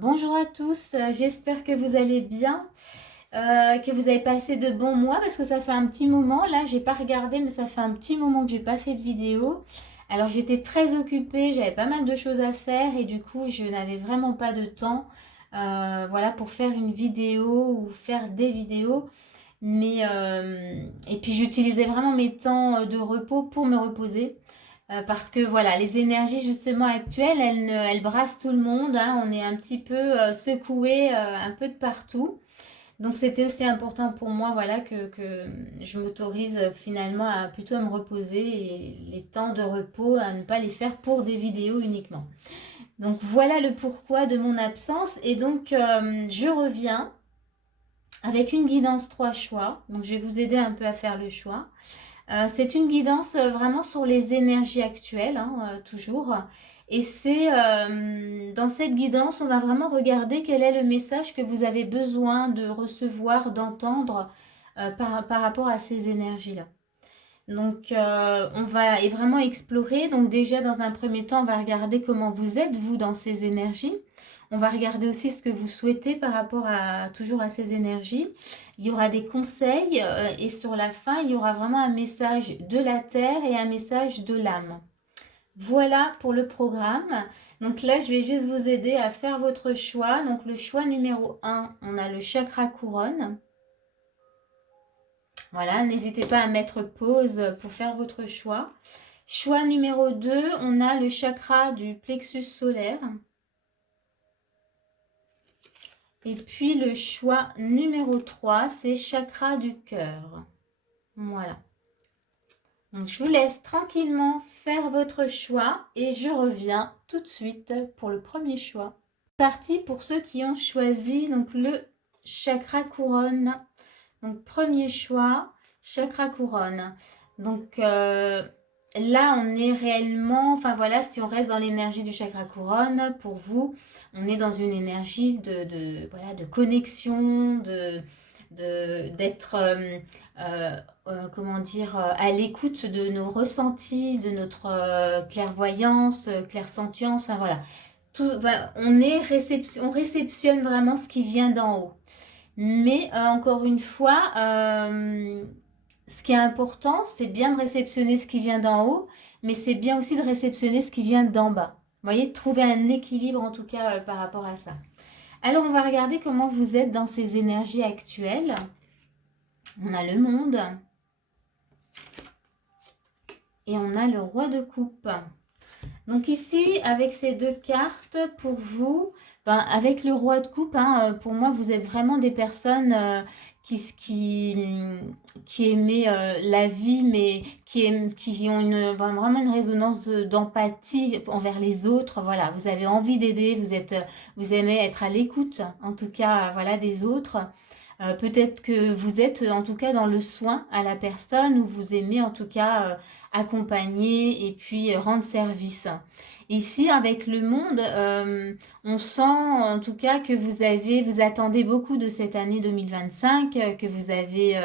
Bonjour à tous, j'espère que vous allez bien, que vous avez passé de bons mois parce que ça fait un petit moment, là j'ai pas regardé mais ça fait un petit moment que j'ai pas fait de vidéo. Alors j'étais très occupée, j'avais pas mal de choses à faire et du coup je n'avais vraiment pas de temps voilà, pour faire une vidéo ou faire des vidéos. Et puis j'utilisais vraiment mes temps de repos pour me reposer. Parce que voilà, les énergies justement actuelles, elles brassent tout le monde, hein. On est un petit peu secoué un peu de partout. Donc c'était aussi important pour moi, voilà, que je m'autorise finalement à plutôt à me reposer et les temps de repos à ne pas les faire pour des vidéos uniquement. Donc voilà le pourquoi de mon absence. Et donc je reviens avec une guidance 3 choix. Donc je vais vous aider un peu à faire le choix. C'est une guidance vraiment sur les énergies actuelles, hein, toujours. Et c'est dans cette guidance, on va vraiment regarder quel est le message que vous avez besoin de recevoir, d'entendre par rapport à ces énergies-là. Donc, on va vraiment explorer. Donc, déjà, dans un premier temps, on va regarder comment vous êtes, vous, dans ces énergies. On va regarder aussi ce que vous souhaitez par rapport à toujours à ces énergies. Il y aura des conseils et sur la fin, il y aura vraiment un message de la terre et un message de l'âme. Voilà pour le programme. Donc là, je vais juste vous aider à faire votre choix. Donc, le choix numéro 1, on a le chakra couronne. Voilà, n'hésitez pas à mettre pause pour faire votre choix. Choix numéro 2, on a le chakra du plexus solaire. Et puis le choix numéro 3, c'est chakra du cœur. Voilà. Donc je vous laisse tranquillement faire votre choix et je reviens tout de suite pour le premier choix. Parti pour ceux qui ont choisi donc le chakra couronne. Donc premier choix, chakra couronne. Donc là, on est réellement, enfin voilà, si on reste dans l'énergie du chakra couronne, pour vous, on est dans une énergie voilà, de connexion, d'être, comment dire, à l'écoute de nos ressentis, de notre clairvoyance, clairsentience, enfin voilà. Tout, on réceptionne vraiment ce qui vient d'en haut. Mais encore une fois, ce qui est important, c'est bien de réceptionner ce qui vient d'en haut, mais c'est bien aussi de réceptionner ce qui vient d'en bas. Vous voyez, de trouver un équilibre en tout cas par rapport à ça. Alors, on va regarder comment vous êtes dans ces énergies actuelles. On a le monde et on a le roi de coupe. Donc ici, avec ces deux cartes, pour vous, ben, avec le roi de coupe, hein, pour moi, vous êtes vraiment des personnes qui, qui aimaient la vie, mais qui ont vraiment une résonance d'empathie envers les autres. Voilà, vous avez envie d'aider, vous aimez être à l'écoute, en tout cas, voilà, des autres. Peut-être que vous êtes en tout cas dans le soin à la personne ou vous aimez en tout cas accompagner et puis rendre service. Ici, avec le monde, on sent en tout cas que vous attendez beaucoup de cette année 2025, que vous avez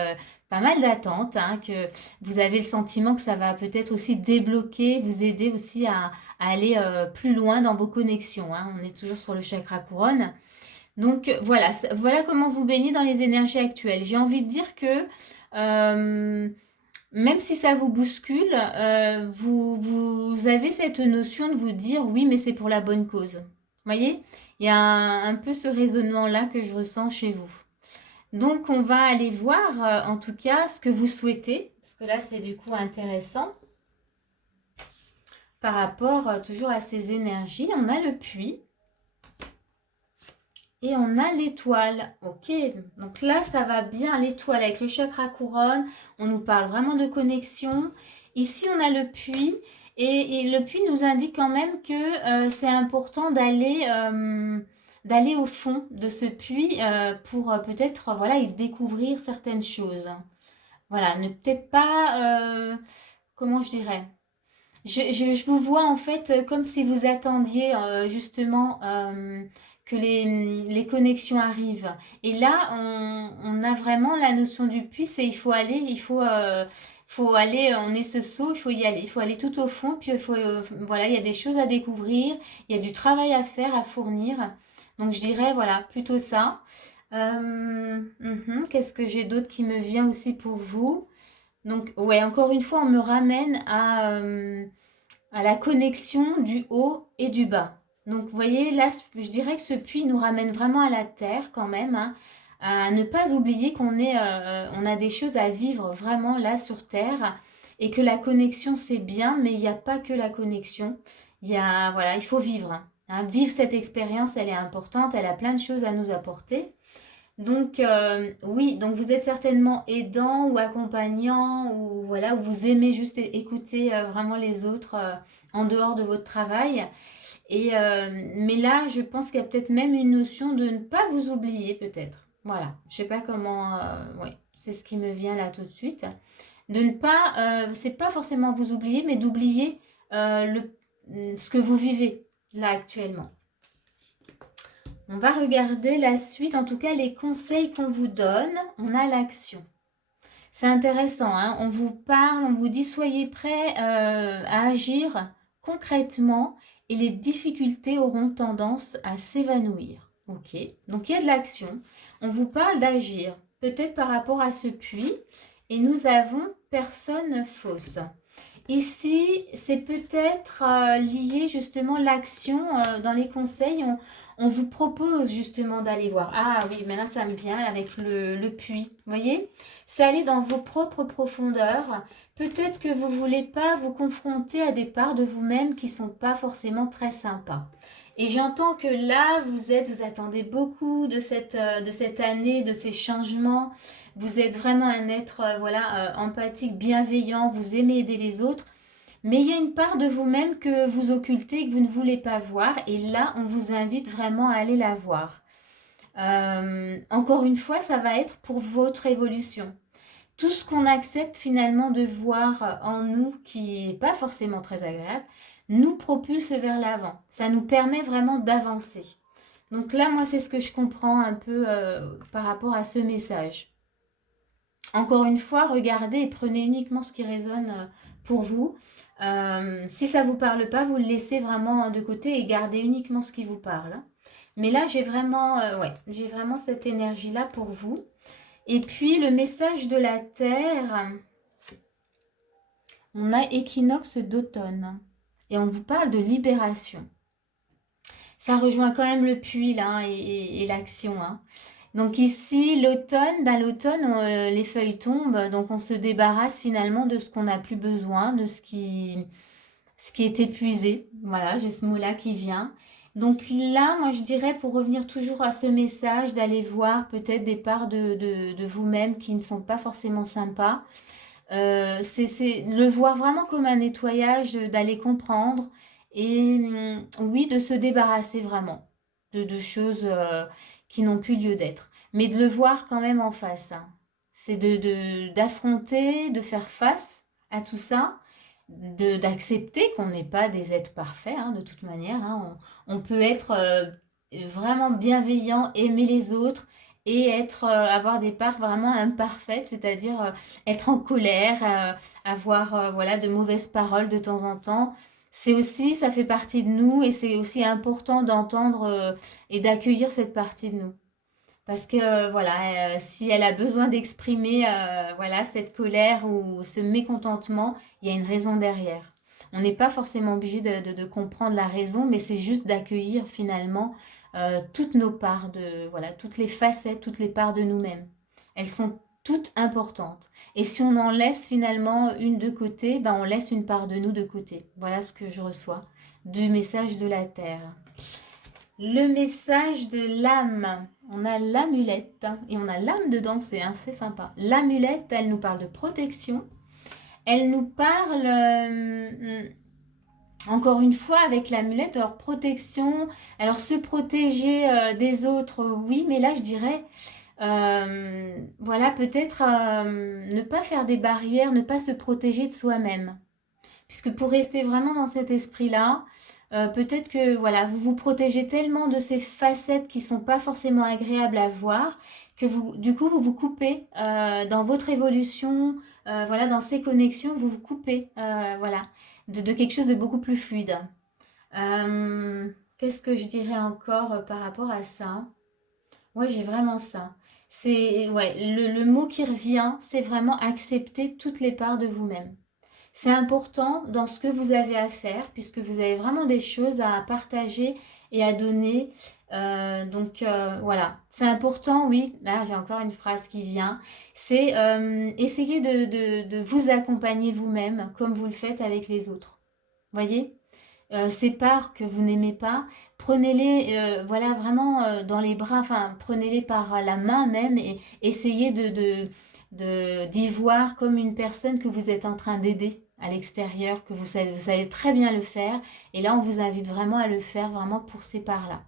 pas mal d'attentes, hein, que vous avez le sentiment que ça va peut-être aussi débloquer, vous aider aussi à aller plus loin dans vos connexions, hein. On est toujours sur le chakra couronne. Donc voilà, voilà comment vous baignez dans les énergies actuelles. J'ai envie de dire que euh, même si ça vous bouscule, vous avez cette notion de vous dire oui, mais c'est pour la bonne cause. Vous voyez, il y a un peu ce raisonnement-là que je ressens chez vous. Donc on va aller voir en tout cas ce que vous souhaitez, parce que là c'est du coup intéressant par rapport toujours à ces énergies. On a le puits. Et on a l'étoile, ok. Donc là, ça va bien, l'étoile avec le chakra couronne. On nous parle vraiment de connexion. Ici, on a le puits. Et le puits nous indique quand même que c'est important d'aller au fond de ce puits pour peut-être voilà, y découvrir certaines choses. Voilà, ne peut-être pas, comment je dirais, je vous vois en fait comme si vous attendiez justement que les connexions arrivent. Et là, on a vraiment la notion du puits, c'est faut aller, on est ce saut, il faut y aller, il faut aller tout au fond, puis il faut, voilà, il y a des choses à découvrir, il y a du travail à faire, à fournir. Donc je dirais, voilà, plutôt ça. Qu'est-ce que j'ai d'autre qui me vient aussi pour vous? Donc, ouais, encore une fois, on me ramène à la connexion du haut et du bas. Donc, vous voyez, là, je dirais que ce puits nous ramène vraiment à la terre quand même, hein, à ne pas oublier on a des choses à vivre vraiment là sur terre et que la connexion, c'est bien, mais il n'y a pas que la connexion. Voilà, il faut vivre, hein. Vivre cette expérience, elle est importante, elle a plein de choses à nous apporter. Donc, oui, donc vous êtes certainement aidant ou accompagnant ou voilà, ou vous aimez juste écouter vraiment les autres en dehors de votre travail. Mais là, je pense qu'il y a peut-être même une notion de ne pas vous oublier, peut-être. Voilà, je sais pas comment, ouais, c'est ce qui me vient là tout de suite. De ne pas, c'est pas forcément vous oublier, mais d'oublier ce que vous vivez là actuellement. On va regarder la suite, en tout cas les conseils qu'on vous donne. On a l'action. C'est intéressant, hein. On vous parle, on vous dit soyez prêts à agir concrètement et les difficultés auront tendance à s'évanouir. Ok, donc il y a de l'action. On vous parle d'agir, peut-être par rapport à ce puits, et nous avons personne fausse. Ici, c'est peut-être lié justement l'action dans les conseils. On vous propose justement d'aller voir. Ah oui, maintenant ça me vient avec le puits. Vous voyez? C'est aller dans vos propres profondeurs. Peut-être que vous ne voulez pas vous confronter à des parts de vous-même qui ne sont pas forcément très sympas. Et j'entends que là, vous attendez beaucoup de cette année, de ces changements. Vous êtes vraiment un être voilà, empathique, bienveillant, vous aimez aider les autres. Mais il y a une part de vous-même que vous occultez, que vous ne voulez pas voir. Et là, on vous invite vraiment à aller la voir. Encore une fois, ça va être pour votre évolution. Tout ce qu'on accepte finalement de voir en nous, qui n'est pas forcément très agréable, nous propulse vers l'avant. Ça nous permet vraiment d'avancer. Donc là, moi, c'est ce que je comprends un peu par rapport à ce message. Encore une fois, regardez et prenez uniquement ce qui résonne pour vous. Si ça ne vous parle pas, vous le laissez vraiment de côté et gardez uniquement ce qui vous parle. Mais là, j'ai vraiment cette énergie-là pour vous. Et puis, le message de la Terre, on a équinoxe d'automne. Et on vous parle de libération. Ça rejoint quand même le puits là et l'action, hein. Donc ici, l'automne, les feuilles tombent, donc on se débarrasse finalement de ce qu'on n'a plus besoin, de ce qui est épuisé. Voilà, j'ai ce mot-là qui vient. Donc là, moi je dirais pour revenir toujours à ce message, d'aller voir peut-être des parts de vous-même qui ne sont pas forcément sympas. C'est le voir vraiment comme un nettoyage, d'aller comprendre et oui, de se débarrasser vraiment de choses qui n'ont plus lieu d'être. Mais de le voir quand même en face, hein. C'est d'affronter, de faire face à tout ça, d'accepter qu'on n'est pas des êtres parfaits, hein, de toute manière, hein. On peut être vraiment bienveillant, aimer les autres et avoir des parts vraiment imparfaites, c'est-à-dire être en colère, avoir voilà, de mauvaises paroles de temps en temps. C'est aussi, ça fait partie de nous et c'est aussi important d'entendre et d'accueillir cette partie de nous. Parce que voilà, si elle a besoin d'exprimer voilà, cette colère ou ce mécontentement, il y a une raison derrière. On n'est pas forcément obligé de comprendre la raison, mais c'est juste d'accueillir finalement toutes nos parts voilà, toutes les facettes, toutes les parts de nous-mêmes. Elles sont toutes importantes. Et si on en laisse finalement une de côté, ben on laisse une part de nous de côté. Voilà ce que je reçois du message de la Terre. Le message de l'âme. On a l'amulette et on a l'âme dedans, c'est assez sympa. L'amulette, elle nous parle de protection. Elle nous parle, encore une fois, avec l'amulette, alors protection. Alors se protéger des autres, oui, mais là je dirais, voilà, peut-être ne pas faire des barrières, ne pas se protéger de soi-même. Puisque pour rester vraiment dans cet esprit-là, peut-être que voilà, vous vous protégez tellement de ces facettes qui ne sont pas forcément agréables à voir que du coup, vous vous coupez dans votre évolution, voilà, dans ces connexions, vous vous coupez voilà, de quelque chose de beaucoup plus fluide. Euh, qu'est-ce que je dirais encore par rapport à ça? Ouais, j'ai vraiment ça. C'est, ouais, le mot qui revient, c'est vraiment accepter toutes les parts de vous-même. C'est important dans ce que vous avez à faire, puisque vous avez vraiment des choses à partager et à donner. Voilà, c'est important, oui. Là, j'ai encore une phrase qui vient. C'est essayer de vous accompagner vous-même comme vous le faites avec les autres. Voyez? Ces parts que vous n'aimez pas, prenez-les voilà, vraiment dans les bras, enfin, prenez-les par la main même et essayez d'y voir comme une personne que vous êtes en train d'aider à l'extérieur, que vous savez très bien le faire. Et là, on vous invite vraiment à le faire vraiment pour ces parts-là.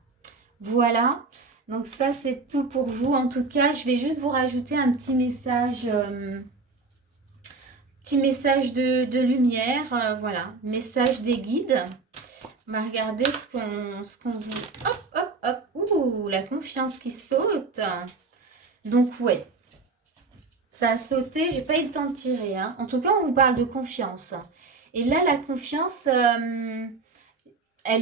Voilà, donc ça c'est tout pour vous. En tout cas, je vais juste vous rajouter un petit message de lumière. Voilà, message des guides. On va regarder ce qu'on vous... Hop, hop, hop. Ouh, la confiance qui saute. Donc, ouais, ça a sauté. J'ai pas eu le temps de tirer, hein. En tout cas, on vous parle de confiance. Et là, la confiance, elle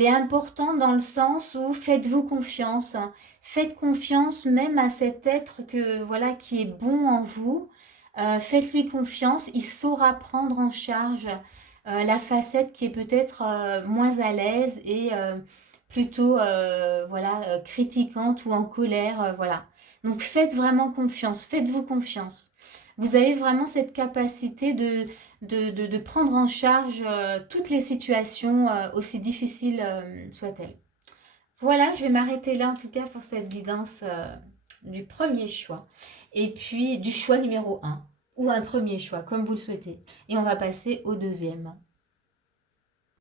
est importante dans le sens où faites-vous confiance. Faites confiance même à cet être que, voilà, qui est bon en vous. Faites-lui confiance. Il saura prendre en charge la facette qui est peut-être moins à l'aise et plutôt voilà, critiquante ou en colère. Voilà. Donc faites vraiment confiance, faites-vous confiance. Vous avez vraiment cette capacité de prendre en charge toutes les situations, aussi difficiles soient-elles. Voilà, je vais m'arrêter là en tout cas pour cette guidance du premier choix. Et puis du choix numéro un ou un premier choix, comme vous le souhaitez. Et on va passer au deuxième.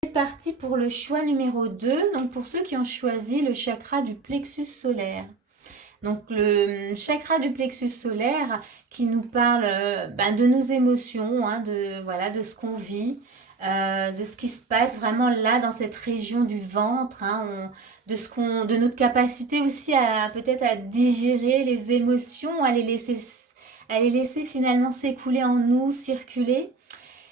C'est parti pour le choix numéro 2. Donc pour ceux qui ont choisi le chakra du plexus solaire. Donc le chakra du plexus solaire qui nous parle de nos émotions, hein, voilà, de ce qu'on vit, de ce qui se passe vraiment là dans cette région du ventre, hein, de notre capacité aussi à peut-être à digérer les émotions, à les laisser finalement s'écouler en nous, circuler.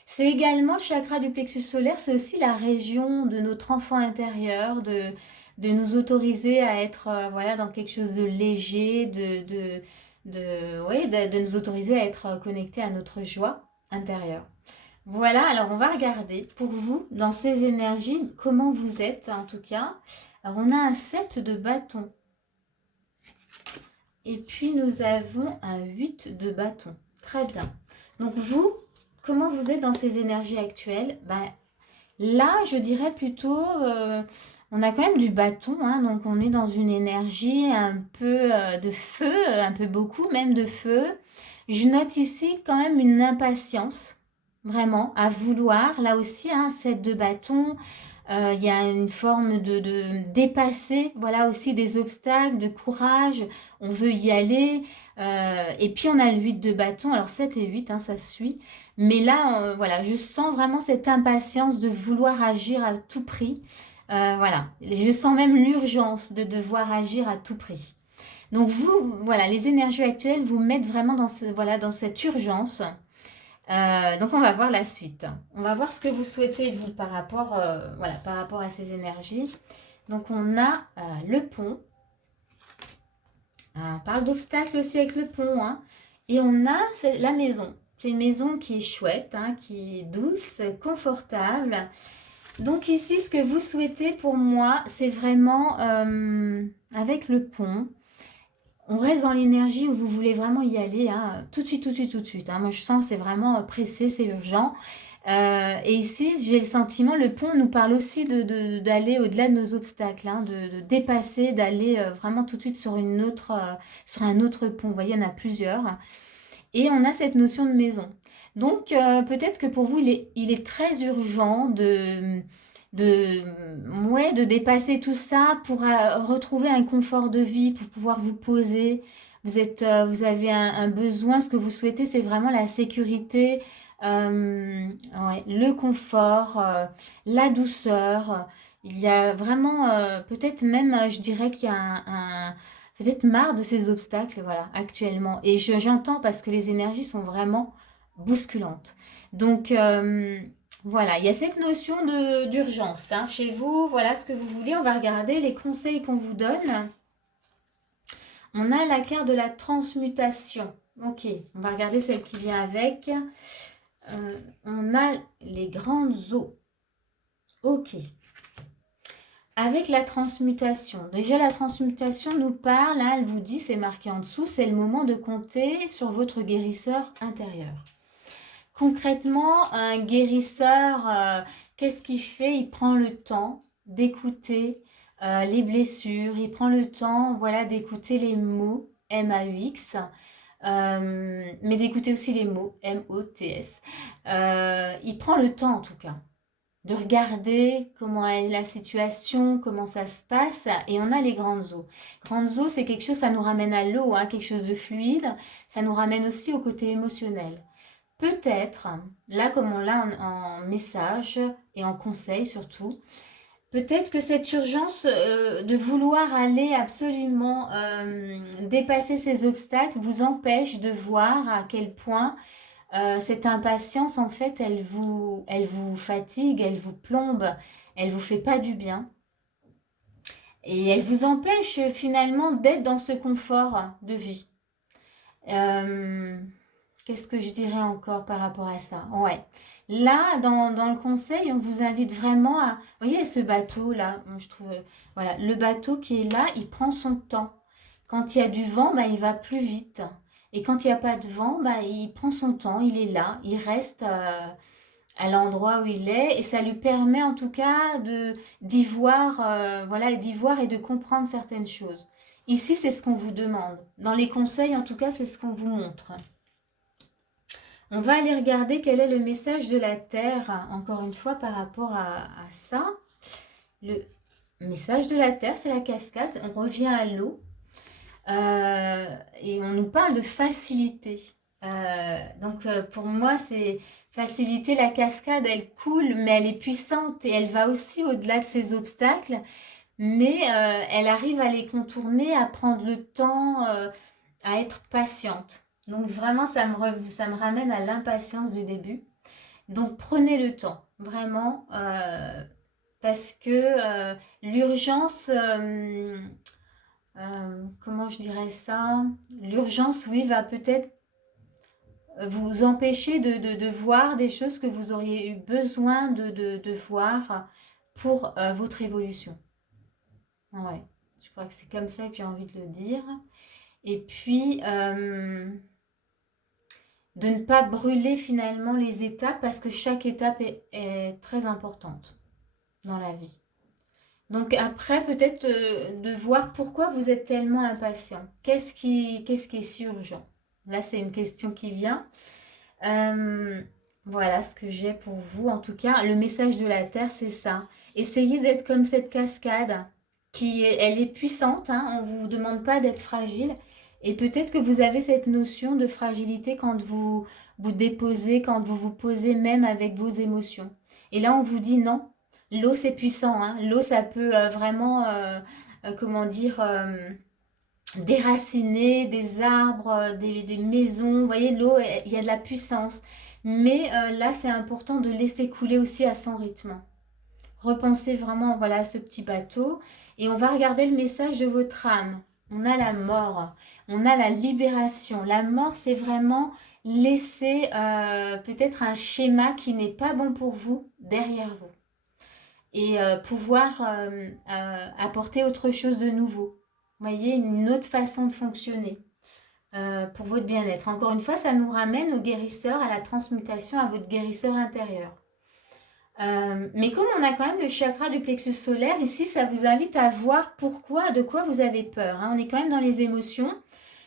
C'est également le chakra du plexus solaire, c'est aussi la région de notre enfant intérieur, de nous autoriser à être voilà, dans quelque chose de léger, ouais, de nous autoriser à être connectés à notre joie intérieure. Voilà, alors on va regarder pour vous, dans ces énergies, comment vous êtes en tout cas. Alors on a un 7 de bâton. Et puis nous avons un 8 de bâton. Très bien. Donc vous, comment vous êtes dans ces énergies actuelles? Là, je dirais plutôt, on a quand même du bâton, hein, donc on est dans une énergie un peu de feu, un peu beaucoup même de feu. Je note ici quand même une impatience, vraiment, à vouloir. Là aussi, hein, 7 de bâton, il y a une forme de dépasser, voilà aussi des obstacles, de courage, on veut y aller. Et puis on a le 8 de bâton, alors 7 et 8, hein, ça suit. Mais là, voilà, je sens vraiment cette impatience de vouloir agir à tout prix. Voilà, je sens même l'urgence de devoir agir à tout prix. Donc vous, voilà, les énergies actuelles vous mettent vraiment voilà, dans cette urgence. Donc on va voir la suite. On va voir ce que vous souhaitez vous voilà, par rapport à ces énergies. Donc on a le pont. On parle d'obstacles aussi avec le pont, hein. Et on a la maison. C'est une maison qui est chouette, hein, qui est douce, confortable. Donc ici, ce que vous souhaitez pour moi, c'est vraiment avec le pont. On reste dans l'énergie où vous voulez vraiment y aller, hein, tout de suite, tout de suite, tout de suite, hein. Moi, je sens que c'est vraiment pressé, c'est urgent. Et ici, j'ai le sentiment, le pont nous parle aussi d'aller au-delà de nos obstacles, hein, de dépasser, d'aller vraiment tout de suite sur sur un autre pont. Vous voyez, il y en a plusieurs. Et on a cette notion de maison. Donc, peut-être que pour vous, il est très urgent ouais, de dépasser tout ça pour retrouver un confort de vie, pour pouvoir vous poser. Vous avez un besoin, ce que vous souhaitez, c'est vraiment la sécurité, ouais, le confort, la douceur. Il y a vraiment, peut-être même, je dirais qu'il y a peut-être marre de ces obstacles, voilà, actuellement. Et j'entends parce que les énergies sont vraiment bousculantes. Donc, Voilà, il y a cette notion d'urgence hein, chez vous. Voilà ce que vous voulez. On va regarder les conseils qu'on vous donne. On a la carte de la transmutation. Ok, on va regarder celle qui vient avec. On a les grandes eaux. Ok. Avec la transmutation. Déjà, la transmutation nous parle, hein, elle vous dit, c'est marqué en dessous, c'est le moment de compter sur votre guérisseur intérieur. Concrètement, un guérisseur, qu'est-ce qu'il fait? Il prend le temps d'écouter les blessures, il prend le temps, voilà, d'écouter les mots M-A-U-X, mais d'écouter aussi les mots M-O-T-S. Il prend le temps en tout cas de regarder comment est la situation, comment ça se passe, et on a les grandes eaux. Grandes eaux, c'est quelque chose, ça nous ramène à l'eau, hein, quelque chose de fluide, ça nous ramène aussi au côté émotionnel. Peut-être, là comme on l'a en message et en conseil surtout, peut-être que cette urgence de vouloir aller absolument dépasser ces obstacles vous empêche de voir à quel point cette impatience, en fait, elle vous fatigue, elle vous plombe, elle vous fait pas du bien. Et elle vous empêche finalement d'être dans ce confort de vie. Qu'est-ce que je dirais encore par rapport à ça? Ouais. Là, dans le conseil, on vous invite vraiment à... Vous voyez ce bateau-là, je trouve... Voilà, le bateau qui est là, il prend son temps. Quand il y a du vent, bah, il va plus vite. Et quand il n'y a pas de vent, bah, il prend son temps, il est là, il reste à l'endroit où il est. Et ça lui permet en tout cas d'y voir, voilà, d'y voir et de comprendre certaines choses. Ici, c'est ce qu'on vous demande. Dans les conseils, en tout cas, c'est ce qu'on vous montre. On va aller regarder quel est le message de la Terre, encore une fois, par rapport à ça. Le message de la Terre, c'est la cascade. On revient à l'eau. Et on nous parle de facilité. Donc, pour moi, c'est faciliter la cascade. Elle coule, mais elle est puissante et elle va aussi au-delà de ces obstacles. Mais elle arrive à les contourner, à prendre le temps, à être patiente. Donc vraiment, ça me ramène à l'impatience du début. Donc prenez le temps, vraiment, parce que l'urgence, comment je dirais ça? L'urgence, oui, va peut-être vous empêcher de voir des choses que vous auriez eu besoin de voir pour votre évolution. Ouais, je crois que c'est comme ça que j'ai envie de le dire. Et puis, de ne pas brûler finalement les étapes parce que chaque étape est très importante dans la vie. Donc après, peut-être de voir pourquoi vous êtes tellement impatient. Qu'est-ce qui est si urgent? Là, c'est une question qui vient. Euh, voilà ce que j'ai pour vous. En tout cas, le message de la Terre, c'est ça. Essayez d'être comme cette cascade elle est puissante. Hein, on ne vous demande pas d'être fragile. Et peut-être que vous avez cette notion de fragilité quand vous vous déposez, quand vous vous posez même avec vos émotions. Et là, on vous dit non. L'eau, c'est puissant. Hein. L'eau, ça peut vraiment, comment dire, déraciner des arbres, des maisons. Vous voyez, l'eau, il y a de la puissance. Mais là, c'est important de laisser couler aussi à son rythme. Repensez vraiment voilà, à ce petit bateau. Et on va regarder le message de votre âme. On a la mort, on a la libération. La mort, c'est vraiment laisser peut-être un schéma qui n'est pas bon pour vous derrière vous. Et pouvoir apporter autre chose de nouveau. Vous voyez, une autre façon de fonctionner pour votre bien-être. Encore une fois, ça nous ramène au guérisseur, à la transmutation, à votre guérisseur intérieur. Mais comme on a quand même le chakra du plexus solaire, ici, ça vous invite à voir pourquoi, de quoi vous avez peur. Hein. On est quand même dans les émotions.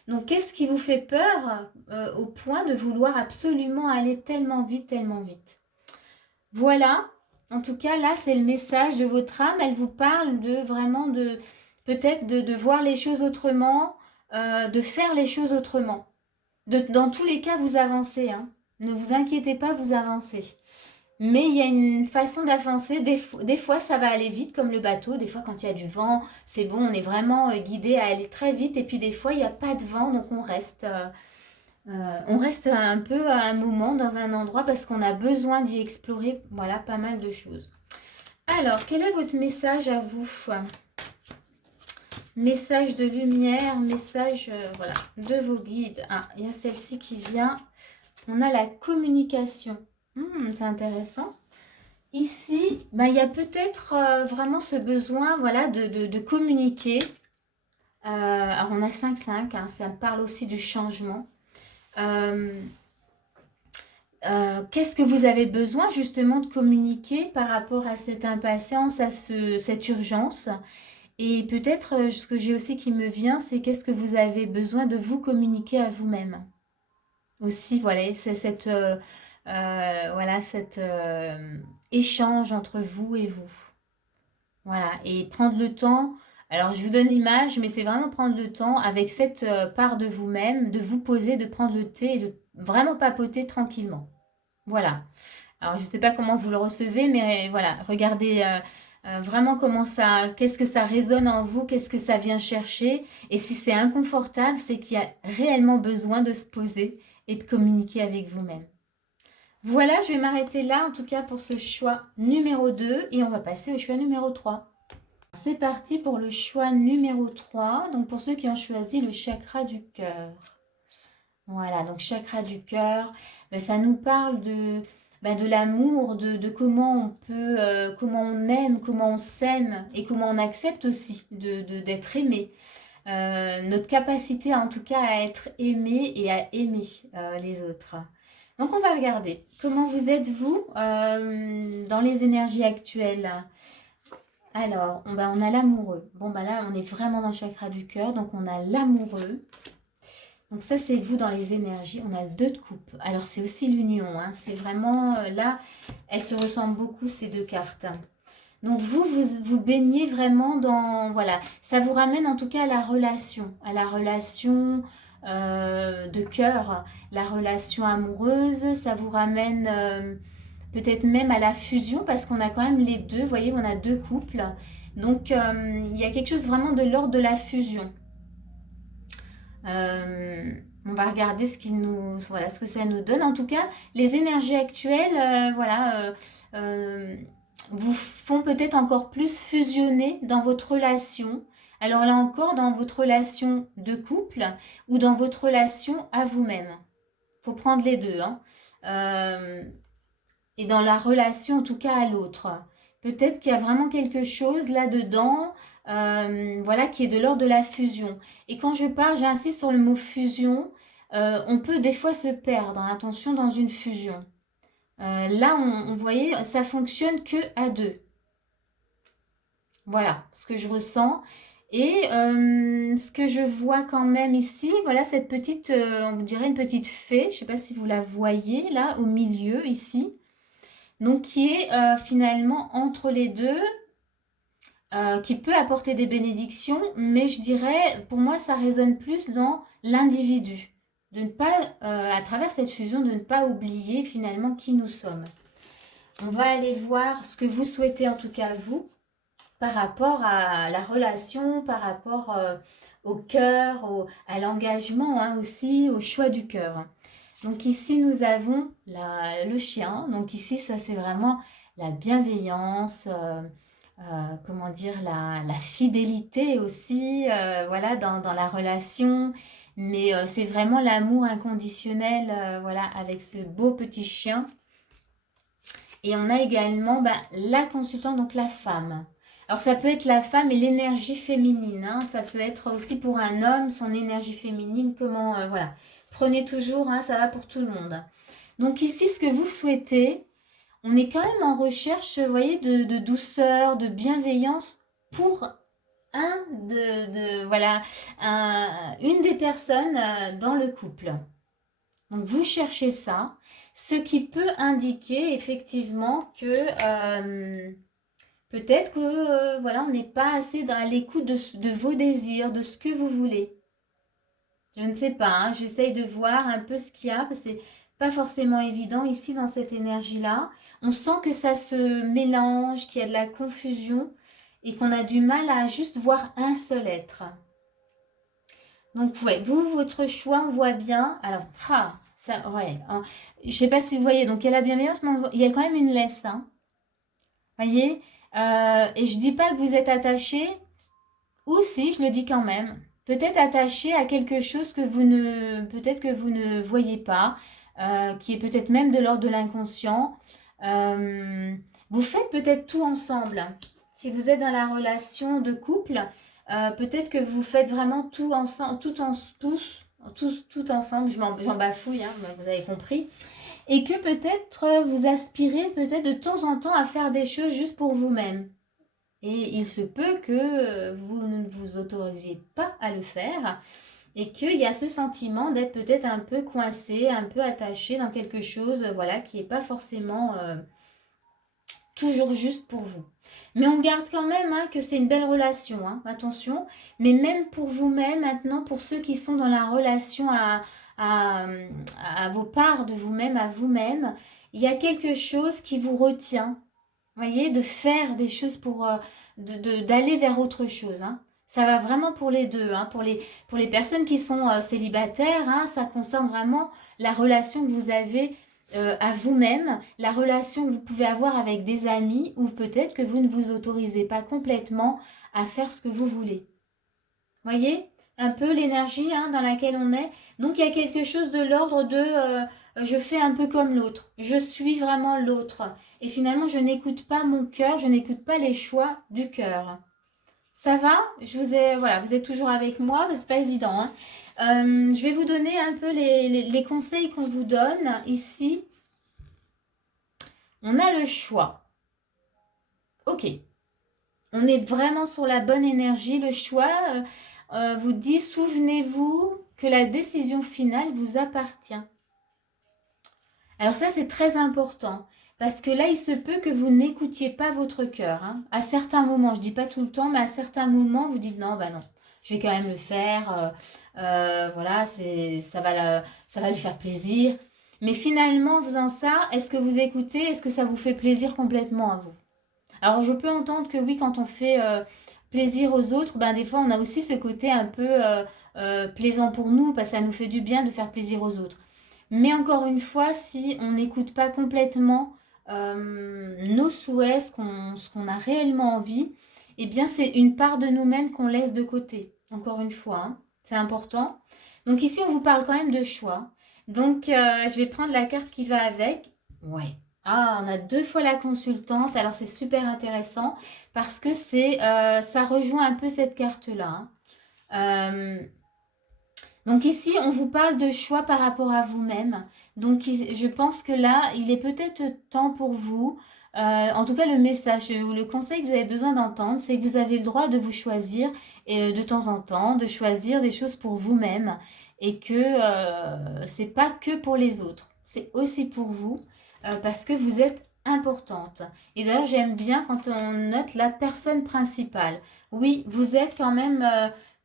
Donc, qu'est-ce qui vous fait peur au point de vouloir absolument aller tellement vite, tellement vite? Voilà. En tout cas, là, c'est le message de votre âme. Elle vous parle de vraiment de peut-être de voir les choses autrement, de faire les choses autrement. Dans tous les cas, vous avancez. Hein. Ne vous inquiétez pas, vous avancez. Mais il y a une façon d'avancer. Des fois, ça va aller vite comme le bateau. Des fois, quand il y a du vent, c'est bon, on est vraiment guidé à aller très vite. Et puis, des fois, il n'y a pas de vent, donc on reste. On reste un peu à un moment dans un endroit parce qu'on a besoin d'y explorer, voilà, pas mal de choses. Alors, quel est votre message à vous? Message de lumière, message voilà, de vos guides. Ah, il y a celle-ci qui vient. On a la communication. C'est intéressant. Ici, ben, il y a peut-être vraiment ce besoin voilà, de communiquer. Alors, on a 5-5, hein, ça parle aussi du changement. Qu'est-ce que vous avez besoin justement de communiquer par rapport à cette impatience, à cette urgence? Et peut-être ce que j'ai aussi qui me vient, c'est qu'est-ce que vous avez besoin de vous communiquer à vous-même? Aussi, voilà, c'est voilà, cet échange entre vous et vous. Voilà, et prendre le temps. Alors, je vous donne l'image, mais c'est vraiment prendre le temps avec cette part de vous-même, de vous poser, de prendre le thé et de vraiment papoter tranquillement. Voilà. Alors, je ne sais pas comment vous le recevez, mais voilà, regardez vraiment comment ça, qu'est-ce que ça résonne en vous, qu'est-ce que ça vient chercher. Et si c'est inconfortable, c'est qu'il y a réellement besoin de se poser et de communiquer avec vous-même. Voilà, je vais m'arrêter là, en tout cas pour ce choix numéro 2, et on va passer au choix numéro 3. C'est parti pour le choix numéro 3, donc pour ceux qui ont choisi le chakra du cœur. Voilà, donc chakra du cœur, ben, ça nous parle de l'amour, de comment on peut, comment on aime, comment on s'aime et comment on accepte aussi d'être aimé. Notre capacité en tout cas à être aimé et à aimer les autres. Donc on va regarder comment vous êtes vous dans les énergies actuelles. Alors, on a l'amoureux. Bon, ben là, on est vraiment dans le chakra du cœur, donc on a l'amoureux. Donc ça, c'est vous dans les énergies. On a le 2 de coupe. Alors, c'est aussi l'union. Hein. C'est vraiment, là, elles se ressemblent beaucoup, ces deux cartes. Donc, vous baignez vraiment dans... Voilà, ça vous ramène en tout cas à la relation de cœur, la relation amoureuse. Ça vous ramène peut-être même à la fusion parce qu'on a quand même les deux. Vous voyez, on a 2 couples. Donc, il y a quelque chose vraiment de l'ordre de la fusion. On va regarder voilà, ce que ça nous donne. En tout cas, les énergies actuelles, voilà, vous font peut-être encore plus fusionner dans votre relation. Alors là encore, dans votre relation de couple ou dans votre relation à vous-même. Il faut prendre les deux. Hein. Et dans la relation, en tout cas, à l'autre. Peut-être qu'il y a vraiment quelque chose là-dedans, voilà, qui est de l'ordre de la fusion. Et quand je parle, j'insiste sur le mot fusion. On peut des fois se perdre, hein, attention, dans une fusion. Là, vous voyez, ça fonctionne que à deux. Voilà ce que je ressens. Et ce que je vois quand même ici, voilà cette petite, on dirait une petite fée, je ne sais pas si vous la voyez là au milieu ici. Donc qui est finalement entre les deux, qui peut apporter des bénédictions, mais je dirais, pour moi, ça résonne plus dans l'individu. De ne pas, à travers cette fusion, de ne pas oublier finalement qui nous sommes. On va aller voir ce que vous souhaitez, en tout cas vous, par rapport à la relation, par rapport au cœur, à l'engagement hein, aussi, au choix du cœur. Donc ici, nous avons le chien. Donc ici, ça c'est vraiment la bienveillance, comment dire, la fidélité aussi, voilà, dans la relation. Mais c'est vraiment l'amour inconditionnel, voilà, avec ce beau petit chien. Et on a également la consultante, donc la femme. Alors ça peut être la femme et l'énergie féminine. Hein. Ça peut être aussi pour un homme, son énergie féminine. Comment, voilà. Prenez toujours, hein, ça va pour tout le monde. Donc ici, ce que vous souhaitez, on est quand même en recherche, vous voyez, de douceur, de bienveillance pour voilà, une des personnes dans le couple. Donc vous cherchez ça, ce qui peut indiquer effectivement que peut-être que voilà, on n'est pas assez à l'écoute de vos désirs, de ce que vous voulez. Je ne sais pas, hein, j'essaye de voir un peu ce qu'il y a, parce que c'est pas forcément évident ici dans cette énergie-là. On sent que ça se mélange, qu'il y a de la confusion et qu'on a du mal à juste voir un seul être. Donc, ouais, vous, votre choix, on voit bien. Alors, ah, ça, ouais. Hein, je sais pas si vous voyez. Donc, il y a la bienveillance, mais il y a quand même une laisse. Hein, voyez. Et je dis pas que vous êtes attaché. Ou si, je le dis quand même. Peut-être attaché à quelque chose que vous ne, peut-être que vous ne voyez pas, qui est peut-être même de l'ordre de l'inconscient. Euh, vous faites peut-être tout ensemble. Si vous êtes dans la relation de couple, peut-être que vous faites vraiment tout ensemble, tout ensemble. J'en bafouille, hein, vous avez compris. Et que peut-être vous aspirez peut-être de temps en temps à faire des choses juste pour vous-même. Et il se peut que vous ne vous autorisiez pas à le faire et qu'il y a ce sentiment d'être peut-être un peu coincé, un peu attaché dans quelque chose, voilà, qui n'est pas forcément toujours juste pour vous. Mais on garde quand même hein, que c'est une belle relation, hein, attention. Mais même pour vous-même, maintenant, pour ceux qui sont dans la relation à, à vos parts de vous-même, à vous-même, il y a quelque chose qui vous retient, voyez, de faire des choses pour d'aller vers autre chose. Hein. Ça va vraiment pour les deux. Hein. Pour les personnes qui sont célibataires, hein, ça concerne vraiment la relation que vous avez à vous-même, la relation que vous pouvez avoir avec des amis ou peut-être que vous ne vous autorisez pas complètement à faire ce que vous voulez. Voyez un peu l'énergie hein, dans laquelle on est. Donc il y a quelque chose de l'ordre de je fais un peu comme l'autre, je suis vraiment l'autre. Et finalement, je n'écoute pas mon cœur, je n'écoute pas les choix du cœur. Ça va? Je vous ai, voilà, vous êtes toujours avec moi, mais c'est pas évident. Hein. Je vais vous donner un peu les conseils qu'on vous donne ici. On a le choix. Ok. On est vraiment sur la bonne énergie. Le choix vous dit, souvenez-vous que la décision finale vous appartient. Alors ça, c'est très important. Parce que là, il se peut que vous n'écoutiez pas votre cœur. Hein. À certains moments, je ne dis pas tout le temps, mais à certains moments, vous dites non, bah non, je vais quand même le faire. Voilà, ça va lui faire plaisir. Mais finalement, en faisant ça, est-ce que vous écoutez? Est-ce que ça vous fait plaisir complètement à vous? Alors, je peux entendre que oui, quand on fait plaisir aux autres, ben, des fois, on a aussi ce côté un peu plaisant pour nous, parce que ça nous fait du bien de faire plaisir aux autres. Mais encore une fois, si on n'écoute pas complètement nos souhaits, ce qu'on a réellement envie, eh bien, c'est une part de nous-mêmes qu'on laisse de côté. Encore une fois, hein, c'est important. Donc ici, on vous parle quand même de choix. Donc, je vais prendre la carte qui va avec. Ouais. Ah, on a deux fois la consultante. Alors, c'est super intéressant parce que ça rejoint un peu cette carte-là. Hein. Donc ici, on vous parle de choix par rapport à vous-même. Donc je pense que là, il est peut-être temps pour vous, en tout cas le message ou le conseil que vous avez besoin d'entendre, c'est que vous avez le droit de vous choisir de temps en temps, de choisir des choses pour vous-même et que c'est pas que pour les autres, c'est aussi pour vous parce que vous êtes importante. Et d'ailleurs, j'aime bien quand on note la personne principale. Oui, vous êtes quand même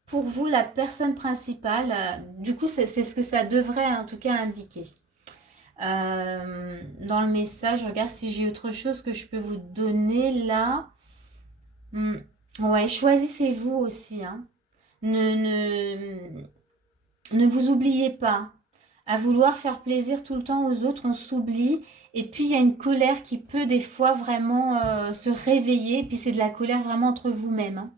pour vous la personne principale. Du coup, c'est ce que ça devrait en tout cas indiquer. Dans le message, je regarde si j'ai autre chose que je peux vous donner là. Ouais, choisissez-vous aussi. Hein. Ne, ne vous oubliez pas. À vouloir faire plaisir tout le temps aux autres, on s'oublie. Et puis, il y a une colère qui peut des fois vraiment se réveiller. Et puis, c'est de la colère vraiment entre vous-même. Hein.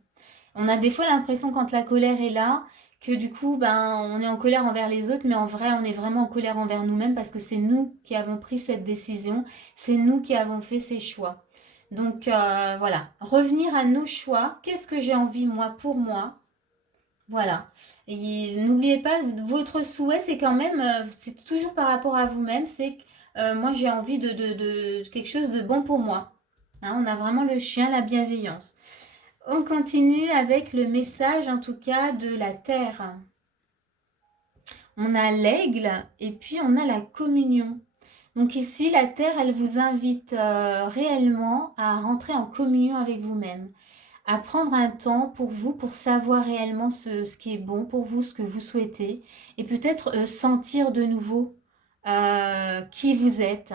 On a des fois l'impression quand la colère est là, que du coup, ben, on est en colère envers les autres, mais en vrai, on est vraiment en colère envers nous-mêmes parce que c'est nous qui avons pris cette décision, c'est nous qui avons fait ces choix. Donc voilà, revenir à nos choix. Qu'est-ce que j'ai envie moi pour moi? Voilà. Et n'oubliez pas, votre souhait, c'est quand même, c'est toujours par rapport à vous-même, c'est que moi j'ai envie de quelque chose de bon pour moi. Hein, on a vraiment le chien, la bienveillance. On continue avec le message en tout cas de la terre. On a l'aigle et puis on a la communion. Donc ici, la terre, elle vous invite réellement à rentrer en communion avec vous-même, à prendre un temps pour vous, pour savoir réellement ce qui est bon pour vous, ce que vous souhaitez, et peut-être sentir de nouveau qui vous êtes.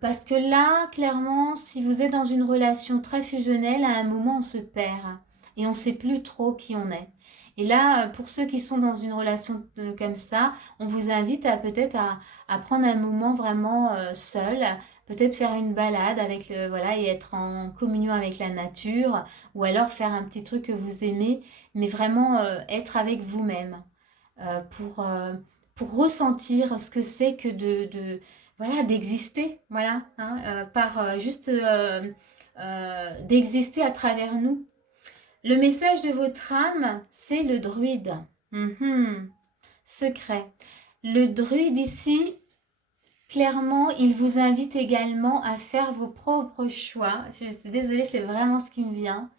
Parce que là, clairement, si vous êtes dans une relation très fusionnelle, à un moment, on se perd et on ne sait plus trop qui on est. Et là, pour ceux qui sont dans une relation comme ça, on vous invite à peut-être à prendre un moment vraiment seul, peut-être faire une balade avec voilà, et être en communion avec la nature, ou alors faire un petit truc que vous aimez, mais vraiment être avec vous-même euh, pour, euh, pour ressentir ce que c'est que voilà, d'exister, voilà, hein, par juste d'exister à travers nous. Le message de votre âme, c'est le druide. Mhm. Secret. Le druide ici, clairement, il vous invite également à faire vos propres choix. Je suis désolée, c'est vraiment ce qui me vient.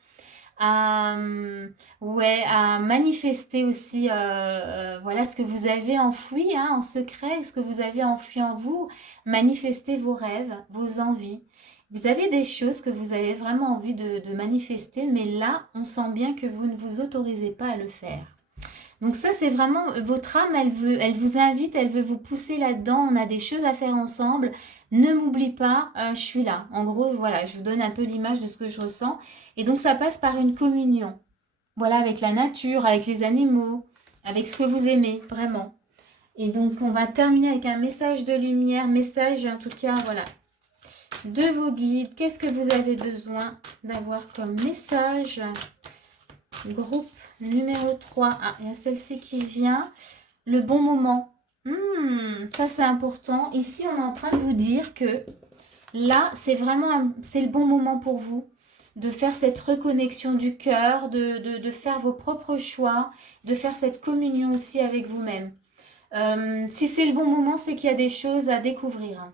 Ouais, à manifester aussi voilà ce que vous avez enfoui hein, en secret, ce que vous avez enfoui en vous. Manifestez vos rêves, vos envies. Vous avez des choses que vous avez vraiment envie de manifester, mais là, on sent bien que vous ne vous autorisez pas à le faire. Donc ça, c'est vraiment votre âme, elle vous invite, elle veut vous pousser là-dedans. On a des choses à faire ensemble. Ne m'oublie pas, je suis là. En gros, voilà, je vous donne un peu l'image de ce que je ressens. Et donc ça passe par une communion. Voilà, avec la nature, avec les animaux, avec ce que vous aimez, vraiment. Et donc on va terminer avec un message de lumière, message en tout cas, voilà, de vos guides. Qu'est-ce que vous avez besoin d'avoir comme message? Groupe numéro 3. Ah, il y a celle-ci qui vient. Le bon moment. Ça, c'est important. Ici, on est en train de vous dire que là, c'est vraiment c'est le bon moment pour vous de faire cette reconnexion du cœur, de faire vos propres choix, de faire cette communion aussi avec vous-même. Si c'est le bon moment, c'est qu'il y a des choses à découvrir.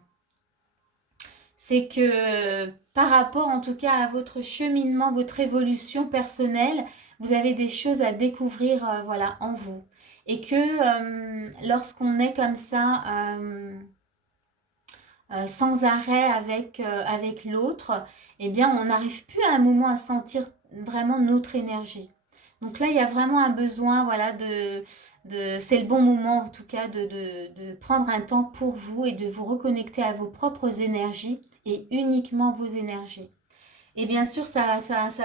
C'est que par rapport en tout cas à votre cheminement, votre évolution personnelle, vous avez des choses à découvrir voilà, en vous. Et que lorsqu'on est comme ça, sans arrêt avec l'autre, eh bien on n'arrive plus à un moment à sentir vraiment notre énergie. Donc là, il y a vraiment un besoin, voilà, c'est le bon moment en tout cas de prendre un temps pour vous et de vous reconnecter à vos propres énergies et uniquement vos énergies. Et bien sûr, ça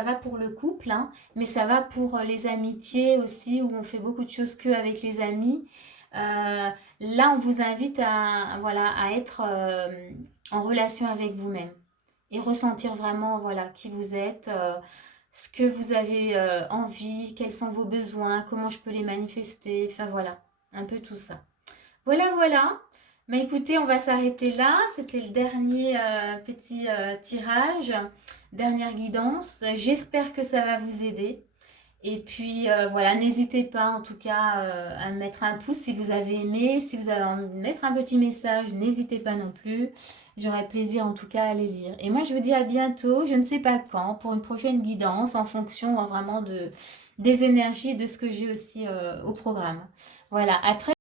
va pour le couple, hein, mais ça va pour les amitiés aussi, où on fait beaucoup de choses qu'avec les amis. Là, on vous invite voilà, à être en relation avec vous-même et ressentir vraiment voilà, qui vous êtes, ce que vous avez envie, quels sont vos besoins, comment je peux les manifester, enfin voilà, un peu tout ça. Voilà, voilà. Bah écoutez, on va s'arrêter là. C'était le dernier petit tirage, dernière guidance. J'espère que ça va vous aider. Et puis voilà, n'hésitez pas en tout cas à mettre un pouce si vous avez aimé. Si vous avez envie de mettre un petit message, n'hésitez pas non plus. J'aurai plaisir en tout cas à les lire. Et moi je vous dis à bientôt, je ne sais pas quand, pour une prochaine guidance en fonction vraiment des énergies et de ce que j'ai aussi au programme. Voilà, à très